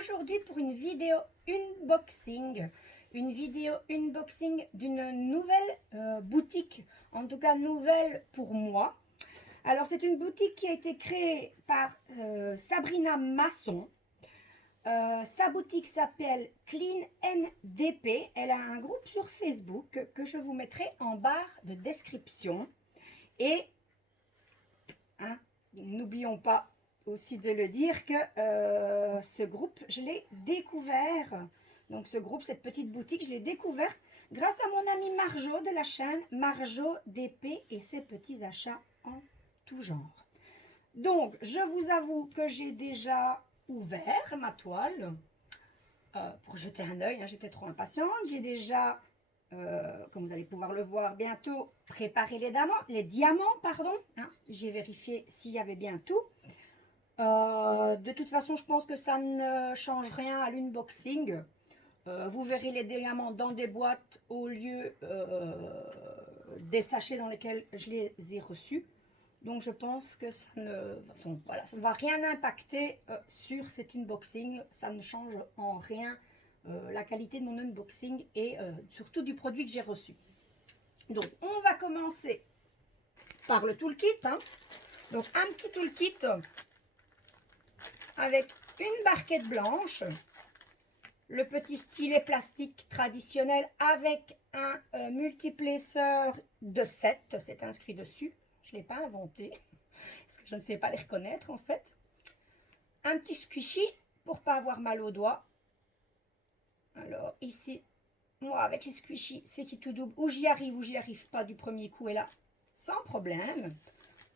aujourd'hui pour une vidéo unboxing. Une vidéo unboxing d'une nouvelle boutique, en tout cas nouvelle pour moi. Alors c'est une boutique qui a été créée par Sabrina Masson. Sa boutique s'appelle Clean NDP. Elle a un groupe sur Facebook que je vous mettrai en barre de description. Et n'oublions pas aussi de le dire que ce groupe, je l'ai découvert. Donc ce groupe, cette petite boutique, je l'ai découverte grâce à mon ami Marjo de la chaîne Marjo DP et ses petits achats en tout genre. Donc, je vous avoue que j'ai déjà ouvert ma toile pour jeter un œil. J'étais trop impatiente. J'ai déjà, comme vous allez pouvoir le voir bientôt, préparé les diamants, pardon. J'ai vérifié s'il y avait bien tout. De toute façon, je pense que ça ne change rien à l'unboxing. Vous verrez les diamants dans des boîtes au lieu des sachets dans lesquels je les ai reçus. Donc je pense que ça ne va rien impacter sur cet unboxing. Ça ne change en rien la qualité de mon unboxing et surtout du produit que j'ai reçu. Donc on va commencer par le toolkit. Donc un petit toolkit avec une barquette blanche, le petit stylet plastique traditionnel avec un multiplaceur de 7, c'est inscrit dessus. Je ne l'ai pas inventé, parce que je ne sais pas les reconnaître en fait. Un petit squishy pour ne pas avoir mal aux doigts. Alors ici, moi avec les squishy, c'est qui tout double, ou j'y arrive ou j'y arrive pas du premier coup, et là, sans problème.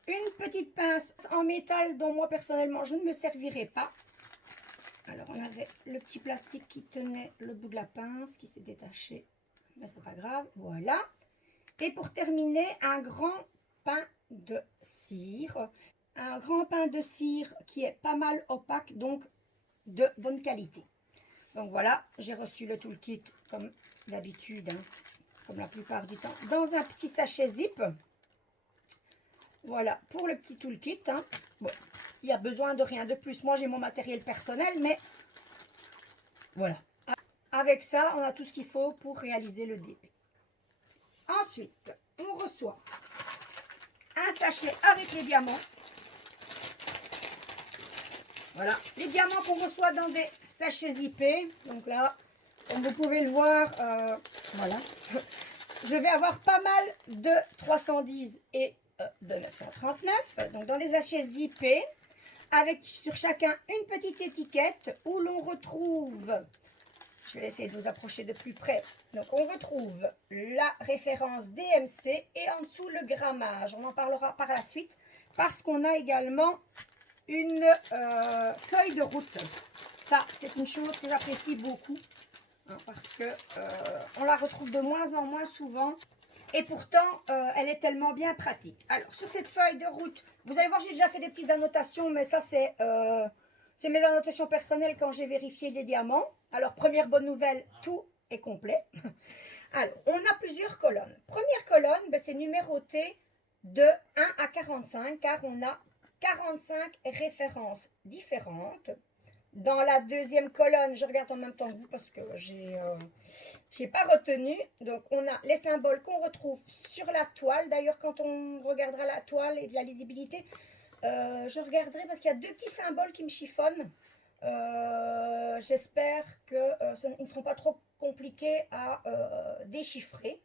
Une petite pince en métal dont moi personnellement je ne me servirai pas. Alors on avait le petit plastique qui tenait le bout de la pince qui s'est détaché, mais c'est pas grave, voilà. Et pour terminer, un grand pain de cire. Un grand pain de cire qui est pas mal opaque, donc de bonne qualité. Donc voilà, j'ai reçu le toolkit comme d'habitude, comme la plupart du temps, dans un petit sachet zip. Voilà, pour le petit toolkit. Bon, il y a besoin de rien de plus. Moi, j'ai mon matériel personnel, mais voilà. Avec ça, on a tout ce qu'il faut pour réaliser le DP. Ensuite, on reçoit un sachet avec les diamants. Voilà, les diamants qu'on reçoit dans des sachets zippés. Donc là, comme vous pouvez le voir, voilà. Je vais avoir pas mal de 310 et de 939. Donc dans les sachets zippés, avec sur chacun une petite étiquette où l'on retrouve, je vais essayer de vous approcher de plus près. Donc on retrouve la référence DMC et en dessous le grammage. On en parlera par la suite parce qu'on a également une feuille de route. Ça, c'est une chose que j'apprécie beaucoup parce que on la retrouve de moins en moins souvent et pourtant elle est tellement bien pratique. Alors sur cette feuille de route, vous allez voir, j'ai déjà fait des petites annotations, mais ça c'est mes annotations personnelles quand j'ai vérifié les diamants. Alors première bonne nouvelle, tout est complet. Alors on a plusieurs colonnes. Première colonne, ben, c'est numéroté de 1 à 45 car on a 45 références différentes. Dans la deuxième colonne, je regarde en même temps que vous parce que j'ai pas retenu. Donc, on a les symboles qu'on retrouve sur la toile. D'ailleurs, quand on regardera la toile et de la lisibilité, je regarderai parce qu'il y a deux petits symboles qui me chiffonnent. J'espère qu'ils ne seront pas trop compliqués à déchiffrer.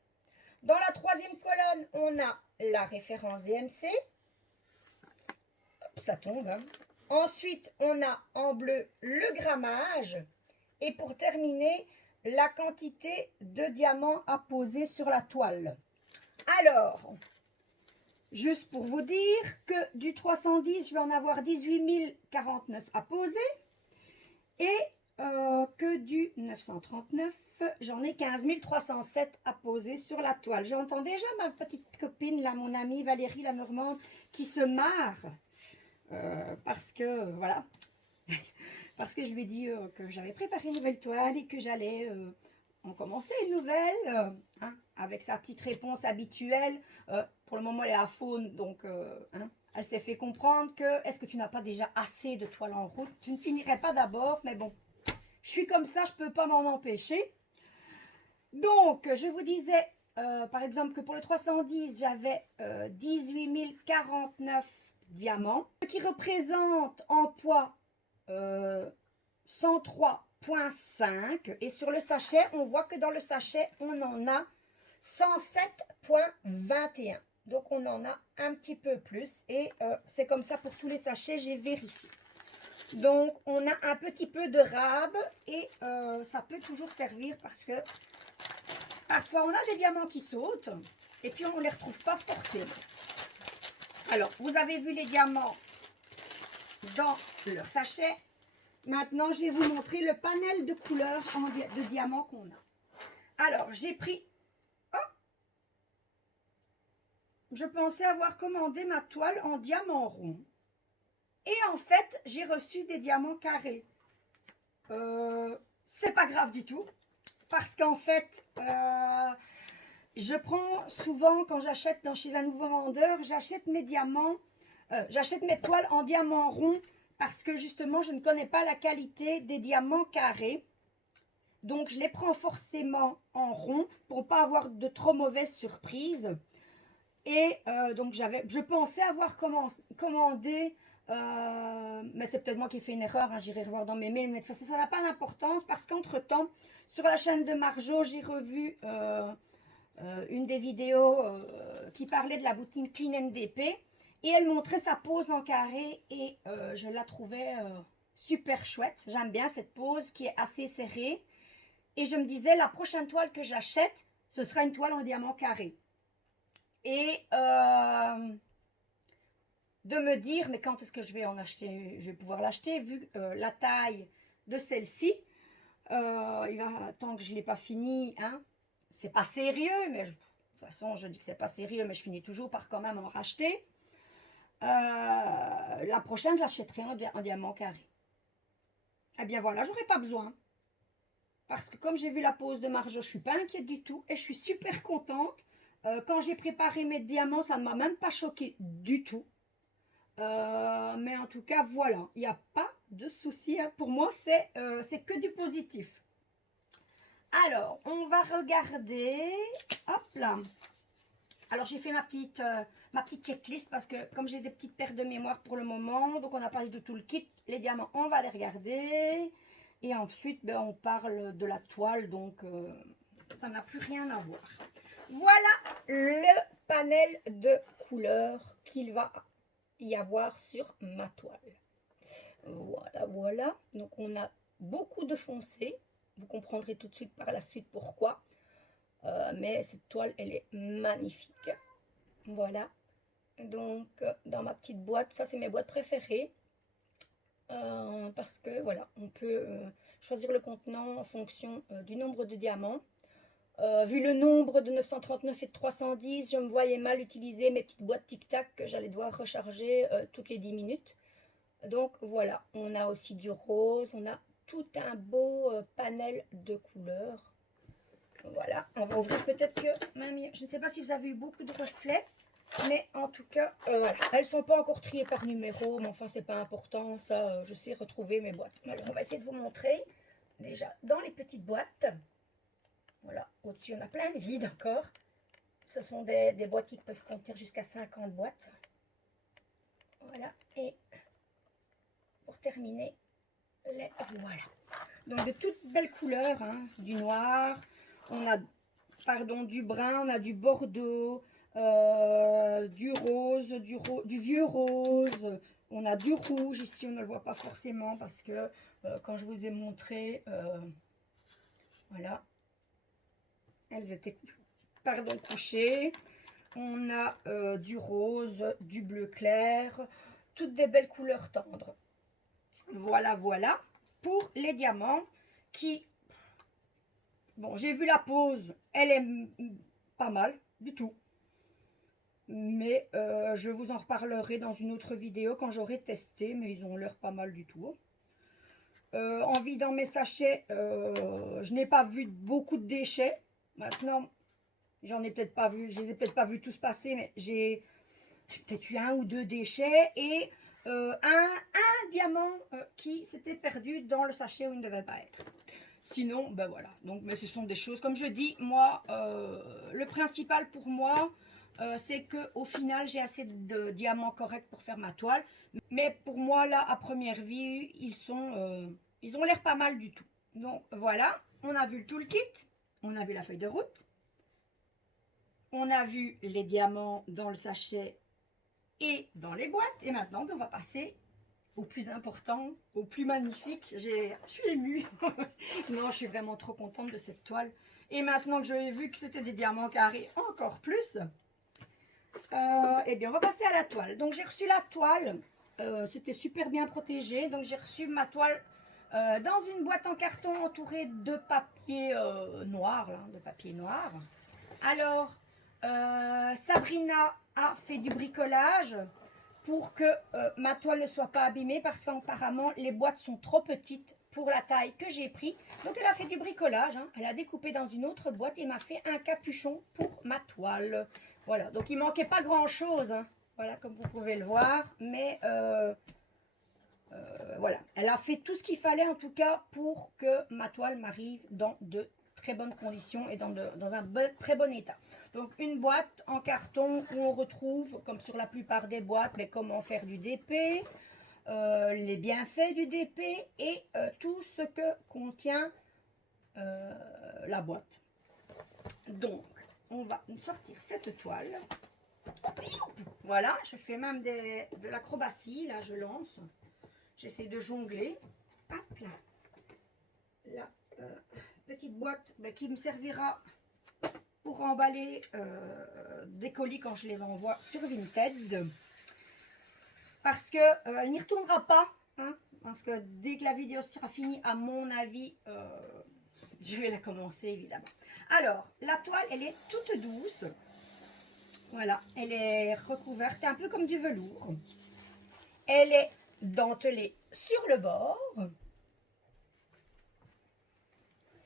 Dans la troisième colonne, on a la référence DMC. Ça tombe. Ensuite, on a en bleu le grammage. Et pour terminer, la quantité de diamants à poser sur la toile. Alors, juste pour vous dire que du 310, je vais en avoir 18 049 à poser. Et que du 939, j'en ai 15 307 à poser sur la toile. J'entends déjà ma petite copine, là, mon amie Valérie la Normande, qui se marre. Parce que voilà, parce que je lui ai dit que j'avais préparé une nouvelle toile et que j'allais en commencer une nouvelle avec sa petite réponse habituelle. Pour le moment elle est à faune, donc elle s'est fait comprendre que est-ce que tu n'as pas déjà assez de toile en route, tu ne finirais pas d'abord, mais bon, Je suis comme ça, je ne peux pas m'en empêcher. Donc, je vous disais, par exemple, que pour le 310, j'avais 18 049 diamants, ce qui représente en poids 103,5. Et sur le sachet, on voit que dans le sachet, on en a 107,21. Donc, on en a un petit peu plus. Et c'est comme ça pour tous les sachets, j'ai vérifié. Donc, on a un petit peu de rab et ça peut toujours servir parce que parfois, on a des diamants qui sautent et puis on ne les retrouve pas forcément. Alors, vous avez vu les diamants dans leur sachet. Maintenant, je vais vous montrer le panel de couleurs de diamants qu'on a. Alors, j'ai pris... Oh, je pensais avoir commandé ma toile en diamant rond. Et en fait, j'ai reçu des diamants carrés. C'est pas grave du tout. Parce qu'en fait, je prends souvent, quand j'achète chez un nouveau vendeur, j'achète mes diamants, j'achète mes toiles en diamant rond parce que justement, je ne connais pas la qualité des diamants carrés. Donc, je les prends forcément en rond pour ne pas avoir de trop mauvaises surprises. Et donc, je pensais avoir commandé, mais c'est peut-être moi qui ai fait une erreur, hein, j'irai revoir dans mes mails, mais de toute façon, ça n'a pas d'importance parce qu'entre-temps, sur la chaîne de Marjo, j'ai revu une des vidéos qui parlait de la boutique Clean NDP et elle montrait sa pose en carré et je la trouvais super chouette. J'aime bien cette pose qui est assez serrée et je me disais la prochaine toile que j'achète, ce sera une toile en diamant carré. Et de me dire, mais quand est-ce que je vais en acheter? Je vais pouvoir l'acheter vu la taille de celle-ci. Il va, tant que je ne l'ai pas fini, hein, c'est pas sérieux, mais de toute façon, je dis que c'est pas sérieux, mais je finis toujours par quand même en racheter. La prochaine, je l'achèterai en diamant carré. Eh bien voilà, j'aurais pas besoin. Parce que comme j'ai vu la pose de Marjo, je suis pas inquiète du tout et je suis super contente. Quand j'ai préparé mes diamants, ça ne m'a même pas choqué du tout. Mais en tout cas, voilà, il n'y a pas de souci. Hein. Pour moi, c'est que du positif. Alors, on va regarder. Hop là. Alors, j'ai fait ma petite checklist parce que comme j'ai des petites pertes de mémoire pour le moment, donc on a parlé de tout le kit. Les diamants, on va les regarder. Et ensuite, ben, on parle de la toile, donc ça n'a plus rien à voir. Voilà le panel de couleurs qu'il va y avoir sur ma toile. Voilà, voilà. Donc, on a beaucoup de foncé. Vous comprendrez tout de suite par la suite pourquoi. Mais cette toile, elle est magnifique. Voilà. Donc, dans ma petite boîte, ça, c'est mes boîtes préférées. Parce que, voilà, on peut choisir le contenant en fonction du nombre de diamants. Vu le nombre de 939 et de 310, je me voyais mal utiliser mes petites boîtes tic-tac que j'allais devoir recharger toutes les 10 minutes. Donc voilà, on a aussi du rose, on a tout un beau panel de couleurs. Voilà, on va ouvrir peut-être que même, je ne sais pas si vous avez eu beaucoup de reflets, mais en tout cas, voilà. Elles ne sont pas encore triées par numéro, mais enfin, c'est pas important, ça, je sais retrouver mes boîtes. Alors, on va essayer de vous montrer, déjà, dans les petites boîtes. Voilà, au-dessus, on a plein de vides encore. Ce sont des boîtes qui peuvent contenir jusqu'à 50 boîtes. Voilà, et pour terminer, les voilà. Donc, de toutes belles couleurs, hein, du noir, on a, pardon, du brun, on a du bordeaux, du rose, du vieux rose, on a du rouge. Ici, on ne le voit pas forcément parce que quand je vous ai montré, voilà, elles étaient, pardon, couchées. On a du rose, du bleu clair, toutes des belles couleurs tendres. Voilà, voilà, pour les diamants qui, bon, j'ai vu la pose, elle est pas mal du tout. Mais je vous en reparlerai dans une autre vidéo quand j'aurai testé, mais ils ont l'air pas mal du tout. En vidant mes sachets, je n'ai pas vu beaucoup de déchets. Maintenant, j'en ai peut-être pas vu, je les ai peut-être pas vus tous passer, mais j'ai peut-être eu un ou deux déchets. Et un diamant qui s'était perdu dans le sachet où il ne devait pas être. Sinon, ben voilà. Donc, mais ce sont des choses, comme je dis, moi, le principal pour moi, c'est qu'au final, j'ai assez de diamants corrects pour faire ma toile. Mais pour moi, là, à première vue, ils ont l'air pas mal du tout. Donc, voilà. On a vu le toolkit. On a vu la feuille de route. On a vu les diamants dans le sachet et dans les boîtes. Et maintenant, on va passer au plus important, au plus magnifique. Je suis émue. Non, je suis vraiment trop contente de cette toile. Et maintenant que j'ai vu que c'était des diamants carrés, encore plus. Eh bien, on va passer à la toile. Donc, j'ai reçu la toile. C'était super bien protégé. Donc, j'ai reçu ma toile dans une boîte en carton entourée de papier noir, là, de papier noir. Alors, Sabrina a fait du bricolage pour que ma toile ne soit pas abîmée parce qu'apparemment les boîtes sont trop petites pour la taille que j'ai pris. Donc elle a fait du bricolage, hein. Elle a découpé dans une autre boîte et m'a fait un capuchon pour ma toile. Voilà, donc il manquait pas grand chose, hein. Voilà, comme vous pouvez le voir, mais voilà, elle a fait tout ce qu'il fallait en tout cas pour que ma toile m'arrive dans de très bonnes conditions et dans un très bon état. Donc une boîte en carton où on retrouve, comme sur la plupart des boîtes, mais comment faire du DP, les bienfaits du DP et tout ce que contient la boîte. Donc on va sortir cette toile. Voilà, je fais même de l'acrobatie, là je lance. J'essaie de jongler. Hop là. La petite boîte qui me servira pour emballer des colis quand je les envoie sur Vinted. Parce qu'elle n'y retournera pas. Hein, parce que dès que la vidéo sera finie, à mon avis, je vais la commencer évidemment. Alors, la toile, elle est toute douce. Voilà, elle est recouverte, un peu comme du velours. Elle est dentelée sur le bord.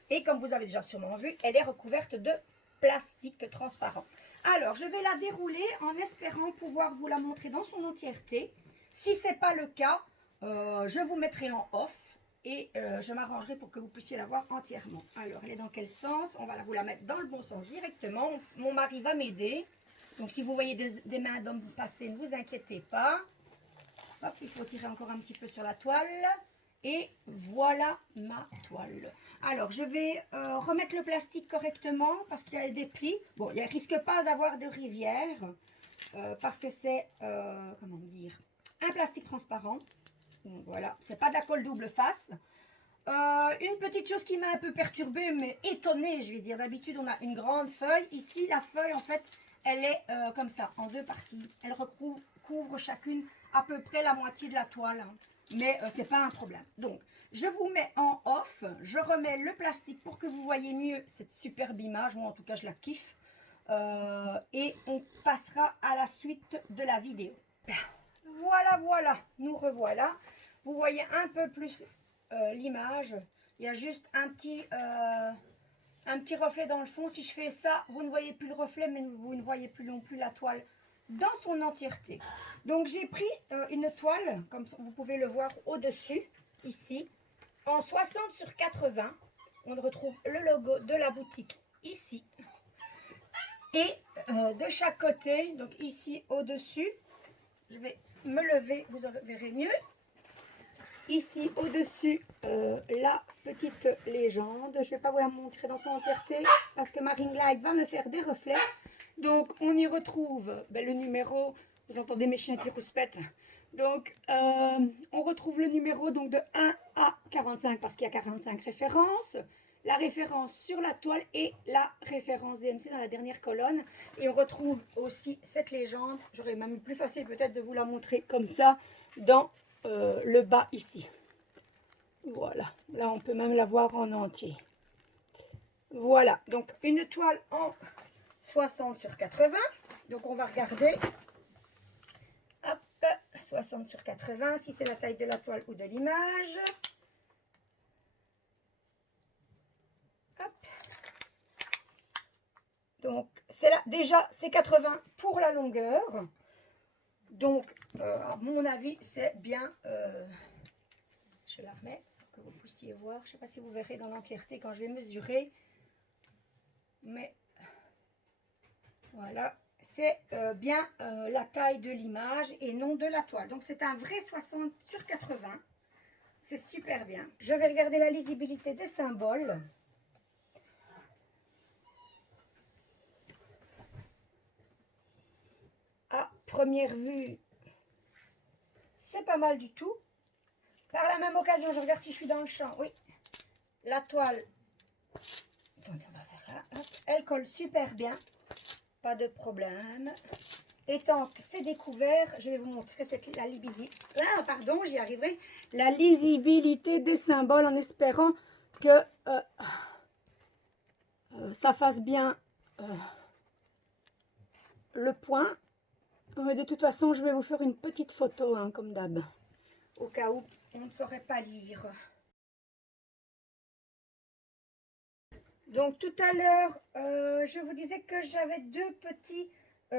Et comme vous avez déjà sûrement vu, elle est recouverte de plastique transparent. Alors, je vais la dérouler en espérant pouvoir vous la montrer dans son entièreté. Si ce n'est pas le cas, je vous mettrai en off et je m'arrangerai pour que vous puissiez la voir entièrement. Alors, elle est dans quel sens? On va vous la mettre dans le bon sens directement. Mon mari va m'aider. Donc, si vous voyez des mains d'homme passer, ne vous inquiétez pas. Hop, il faut tirer encore un petit peu sur la toile. Et voilà ma toile. Alors, je vais remettre le plastique correctement parce qu'il y a des plis. Bon, il ne risque pas d'avoir de rivière parce que c'est, comment dire, un plastique transparent. Donc, voilà, c'est pas de la colle double face. Une petite chose qui m'a un peu perturbée, mais étonnée, je vais dire. D'habitude, on a une grande feuille. Ici, la feuille, en fait, elle est comme ça, en deux parties. Elle couvre chacune à peu près la moitié de la toile. Hein. Mais c'est pas un problème. Donc, je vous mets en off. Je remets le plastique pour que vous voyez mieux cette superbe image. Moi, en tout cas, je la kiffe. Et on passera à la suite de la vidéo. Voilà, voilà. Nous revoilà. Vous voyez un peu plus l'image. Il y a juste un petit reflet dans le fond. Si je fais ça, vous ne voyez plus le reflet, mais vous ne voyez plus non plus la toile dans son entièreté. Donc j'ai pris une toile, comme vous pouvez le voir au-dessus, ici, en 60 sur 80. On retrouve le logo de la boutique ici. Et de chaque côté, donc ici au-dessus, je vais me lever, vous verrez mieux. Ici au-dessus, la petite légende. Je ne vais pas vous la montrer dans son entièreté parce que ma ring light va me faire des reflets. Donc on y retrouve le numéro, vous entendez mes chiens qui rouspètent. Donc on retrouve le numéro donc, de 1 à 45 parce qu'il y a 45 références. La référence sur la toile et la référence DMC dans la dernière colonne. Et on retrouve aussi cette légende. J'aurais même eu plus facile peut-être de vous la montrer comme ça dans le bas ici. Voilà, là on peut même la voir en entier. Voilà, donc une toile en 60 sur 80. Donc on va regarder. Hop, 60 sur 80, si c'est la taille de la toile ou de l'image. Hop. Donc c'est là, déjà c'est 80 pour la longueur. Donc, à mon avis, c'est bien. Je la remets pour que vous puissiez voir. Je ne sais pas si vous verrez dans l'entièreté quand je vais mesurer. Mais voilà, c'est bien la taille de l'image et non de la toile. Donc, c'est un vrai 60 sur 80. C'est super bien. Je vais regarder la lisibilité des symboles. À première vue, c'est pas mal du tout. Par la même occasion, je regarde si je suis dans le champ. Oui, la toile, attendez, on va faire là. Hop, elle colle super bien. Pas de problème. Et tant que c'est découvert, je vais vous montrer la lisibilité. Ah, pardon, j'y arriverai. La lisibilité des symboles en espérant que ça fasse bien le point. De toute façon, je vais vous faire une petite photo, hein, comme d'hab, au cas où on ne saurait pas lire. Donc tout à l'heure, je vous disais que j'avais deux petits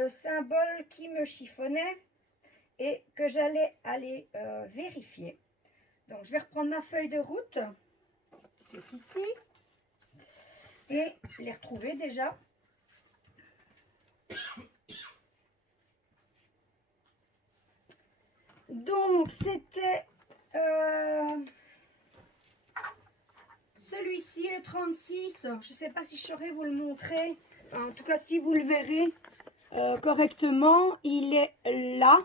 symboles qui me chiffonnaient et que j'allais aller vérifier. Donc je vais reprendre ma feuille de route, qui est ici, et les retrouver déjà. Donc c'était celui-ci, le 36. Je ne sais pas si je saurais vous le montrer. En tout cas, si vous le verrez correctement, il est là.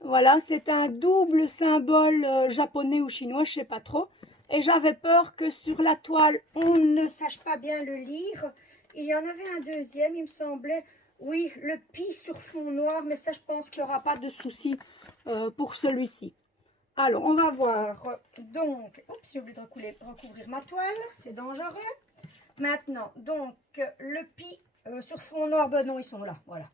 Voilà, c'est un double symbole japonais ou chinois, je ne sais pas trop. Et j'avais peur que sur la toile, on ne sache pas bien le lire. Il y en avait un deuxième, il me semblait. Oui, le pi sur fond noir, mais ça, je pense qu'il n'y aura pas de souci pour celui-ci. Alors, on va voir. Donc, oups, j'ai oublié de recouvrir ma toile. C'est dangereux. Maintenant, donc, le pi sur fond noir, ben non, ils sont là. Voilà.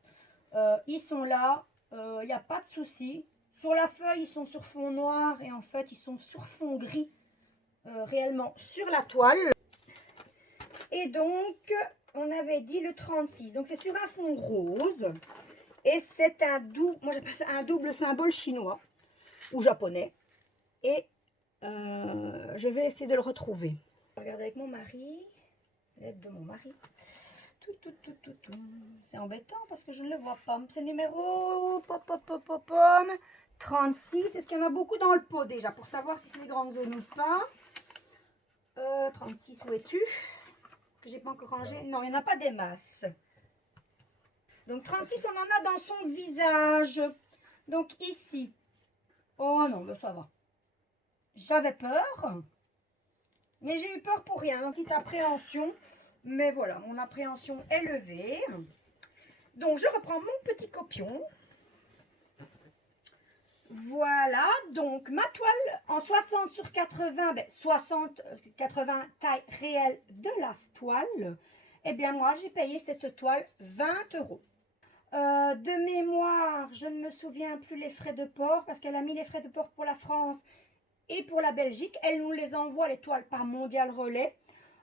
Ils sont là. Il n'y a pas de souci. Sur la feuille, ils sont sur fond noir et en fait, ils sont sur fond gris, réellement sur la toile. Et donc, on avait dit le 36. Donc, c'est sur un fond rose. Et c'est moi j'appelle ça un double symbole chinois ou japonais. Et je vais essayer de le retrouver. Je vais regarder avec mon mari, l'aide de mon mari. C'est embêtant parce que je ne le vois pas. C'est le numéro 36. Est-ce qu'il y en a beaucoup dans le pot déjà pour savoir si c'est les grandes zones ou pas? 36, où es-tu? Que j'ai pas encore rangé. Non, il n'y en a pas des masses. Donc 36, on en a dans son visage. Donc ici. Oh non, ben ça va. J'avais peur. Mais j'ai eu peur pour rien. Une petite appréhension. Mais voilà, mon appréhension est levée. Donc, je reprends mon petit copion. Voilà, donc ma toile en 60 sur 80, 80 taille réelle de la toile. Eh bien, moi, j'ai payé cette toile 20 €. De mémoire, je ne me souviens plus les frais de port parce qu'elle a mis les frais de port pour la France et pour la Belgique. Elle nous les envoie, les toiles, par Mondial Relais.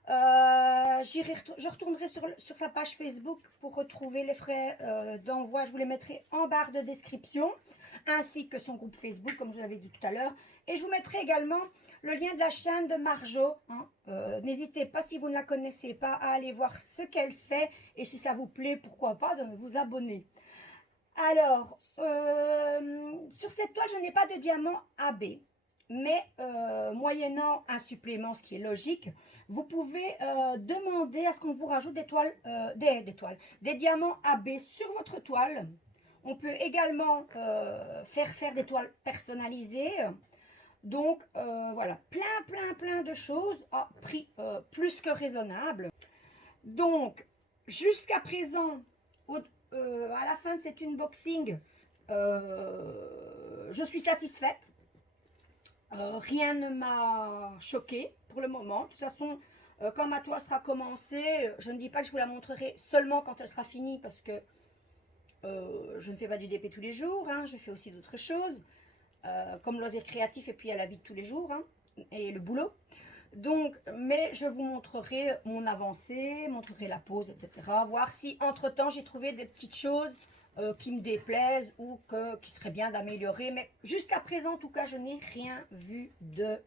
Je retournerai sur sa page Facebook pour retrouver les frais d'envoi. Je vous les mettrai en barre de description, ainsi que son groupe Facebook, comme je vous l'avais dit tout à l'heure. Et je vous mettrai également le lien de la chaîne de Marjo. Hein. N'hésitez pas, si vous ne la connaissez pas, à aller voir ce qu'elle fait. Et si ça vous plaît, pourquoi pas, de vous abonner. Alors, sur cette toile, je n'ai pas de diamant AB. Mais moyennant un supplément, ce qui est logique, vous pouvez demander à ce qu'on vous rajoute des diamants AB sur votre toile. On peut également faire des toiles personnalisées. Donc voilà, plein de choses à prix plus que raisonnable. Donc jusqu'à présent, à la fin de cet unboxing, je suis satisfaite. Rien ne m'a choqué pour le moment. De toute façon, quand ma toile sera commencée, je ne dis pas que je vous la montrerai seulement quand elle sera finie parce que je ne fais pas du DP tous les jours. Hein, je fais aussi d'autres choses comme loisirs créatifs et puis à la vie de tous les jours hein, et le boulot. Donc, mais je vous montrerai mon avancée, montrerai la pause, etc. Voir si entre-temps j'ai trouvé des petites choses qui me déplaisent ou qui serait bien d'améliorer. Mais jusqu'à présent, en tout cas, je n'ai rien vu de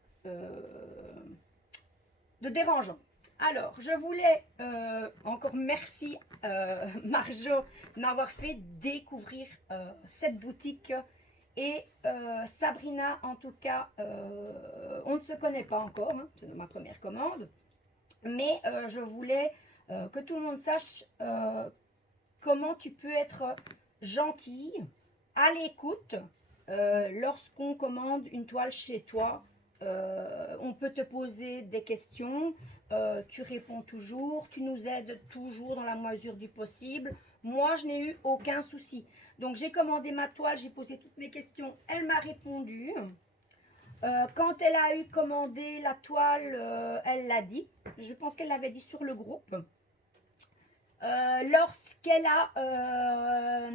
dérangeant. Alors, je voulais encore merci Marjo de m'avoir fait découvrir cette boutique et Sabrina, en tout cas, on ne se connaît pas encore, hein, c'est ma première commande, mais je voulais que tout le monde sache comment tu peux être gentille, à l'écoute, lorsqu'on commande une toile chez toi. On peut te poser des questions, tu réponds toujours, tu nous aides toujours dans la mesure du possible. Moi, je n'ai eu aucun souci. Donc, j'ai commandé ma toile, j'ai posé toutes mes questions, elle m'a répondu. Quand elle a eu commandé la toile, elle l'a dit. Je pense qu'elle l'avait dit sur le groupe. Lorsqu'elle a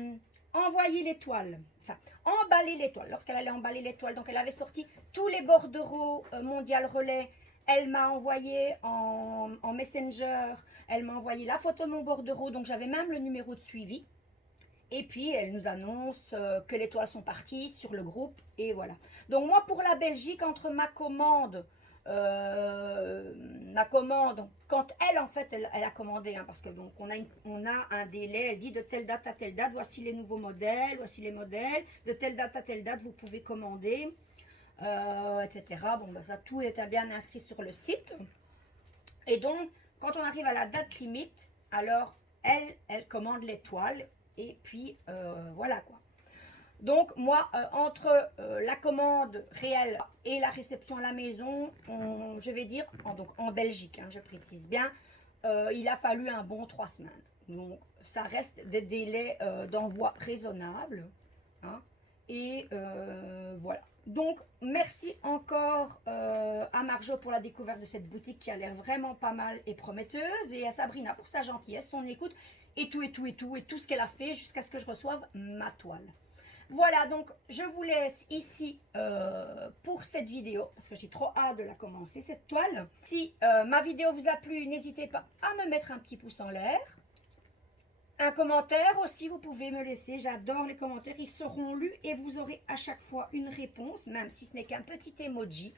envoyé l'étoile, enfin emballé l'étoile, lorsqu'elle allait emballer l'étoile, donc elle avait sorti tous les bordereaux mondial relais, elle m'a envoyé en Messenger, elle m'a envoyé la photo de mon bordereau, donc j'avais même le numéro de suivi. Et puis elle nous annonce que les toiles sont parties sur le groupe et voilà. Donc moi pour la Belgique, entre ma commande, quand elle en fait elle a commandé, hein, parce que donc on a un délai, elle dit de telle date à telle date, voici les nouveaux modèles, voici les modèles, de telle date à telle date vous pouvez commander, etc. Bon ben ça tout est bien inscrit sur le site. Et donc quand on arrive à la date limite, alors elle commande les toiles. Et puis, voilà quoi. Donc, moi, entre la commande réelle et la réception à la maison, je vais dire, donc en Belgique, hein, je précise bien, il a fallu un bon 3 semaines. Donc, ça reste des délais d'envoi raisonnables. Hein, et voilà. Donc, merci encore à Marjo pour la découverte de cette boutique qui a l'air vraiment pas mal et prometteuse. Et à Sabrina pour sa gentillesse, son écoute et tout ce qu'elle a fait jusqu'à ce que je reçoive ma toile. Voilà, donc je vous laisse ici pour cette vidéo, parce que j'ai trop hâte de la commencer, cette toile. Si ma vidéo vous a plu, n'hésitez pas à me mettre un petit pouce en l'air. Un commentaire aussi, vous pouvez me laisser, j'adore les commentaires, ils seront lus et vous aurez à chaque fois une réponse, même si ce n'est qu'un petit emoji.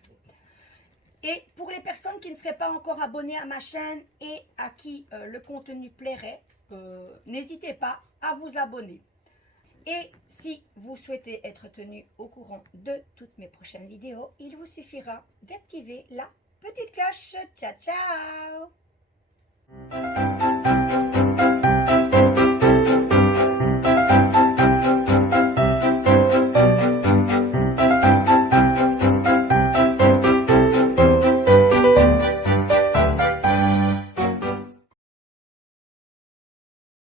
Et pour les personnes qui ne seraient pas encore abonnées à ma chaîne et à qui le contenu plairait, n'hésitez pas à vous abonner. Et si vous souhaitez être tenu au courant de toutes mes prochaines vidéos, il vous suffira d'activer la petite cloche. Ciao, ciao!